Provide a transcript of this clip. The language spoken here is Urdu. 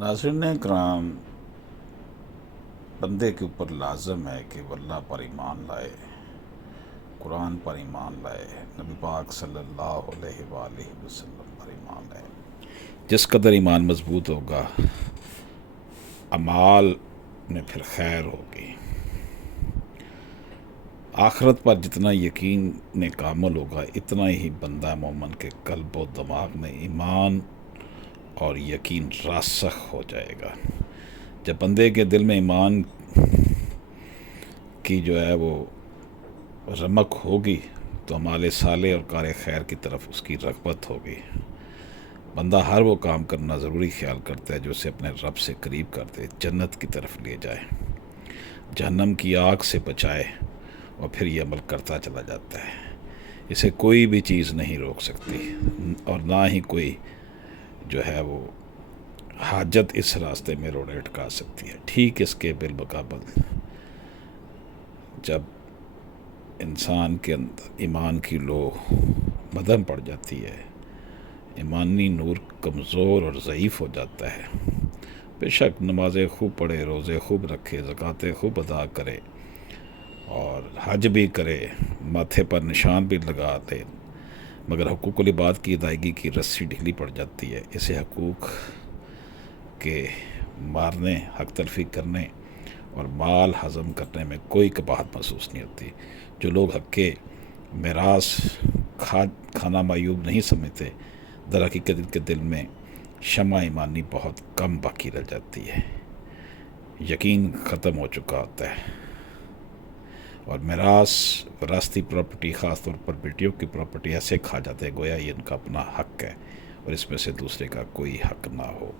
ناظرین کرام، بندے کے اوپر لازم ہے کہ وہ اللہ پر ایمان لائے، قرآن پر ایمان لائے، نبی پاک صلی اللہ علیہ وآلہ وسلم پر ایمان لائے۔ جس قدر ایمان مضبوط ہوگا، اعمال میں پھر خیر ہوگی۔ آخرت پر جتنا یقین کامل ہوگا، اتنا ہی بندہ مومن کے قلب و دماغ میں ایمان اور یقین راسخ ہو جائے گا۔ جب بندے کے دل میں ایمان کی جو ہے وہ رمق ہوگی تو اعمال صالح اور کار خیر کی طرف اس کی رغبت ہوگی۔ بندہ ہر وہ کام کرنا ضروری خیال کرتا ہے جو اسے اپنے رب سے قریب کر دے، جنت کی طرف لے جائے، جہنم کی آگ سے بچائے، اور پھر یہ عمل کرتا چلا جاتا ہے۔ اسے کوئی بھی چیز نہیں روک سکتی، اور نہ ہی کوئی جو ہے وہ حاجت اس راستے میں روڑے اٹکا سکتی ہے۔ ٹھیک اس کے بالمقابل جب انسان کے اندر ایمان کی لو مدھم پڑ جاتی ہے، ایمانی نور کمزور اور ضعیف ہو جاتا ہے، بے شک نمازیں خوب پڑھے، روزے خوب رکھے، زکوٰۃیں خوب ادا کرے اور حج بھی کرے، ماتھے پر نشان بھی لگا دے، مگر حقوق العباد کی ادائیگی کی رسی ڈھیلی پڑ جاتی ہے۔ اسے حقوق کے مارنے، حق تلفی کرنے اور مال ہضم کرنے میں کوئی قباحت محسوس نہیں ہوتی۔ جو لوگ حق کے میراث کھانا معیوب نہیں سمجھتے، در حقیقت ان کے دل میں شمع ایمانی بہت کم باقی رہ جاتی ہے، یقین ختم ہو چکا ہوتا ہے، اور میراث، وراثتی پراپرٹی، خاص طور پر بیٹیوں کی پراپرٹی ایسے کھا جاتے ہیں گویا یہ ان کا اپنا حق ہے اور اس میں سے دوسرے کا کوئی حق نہ ہو۔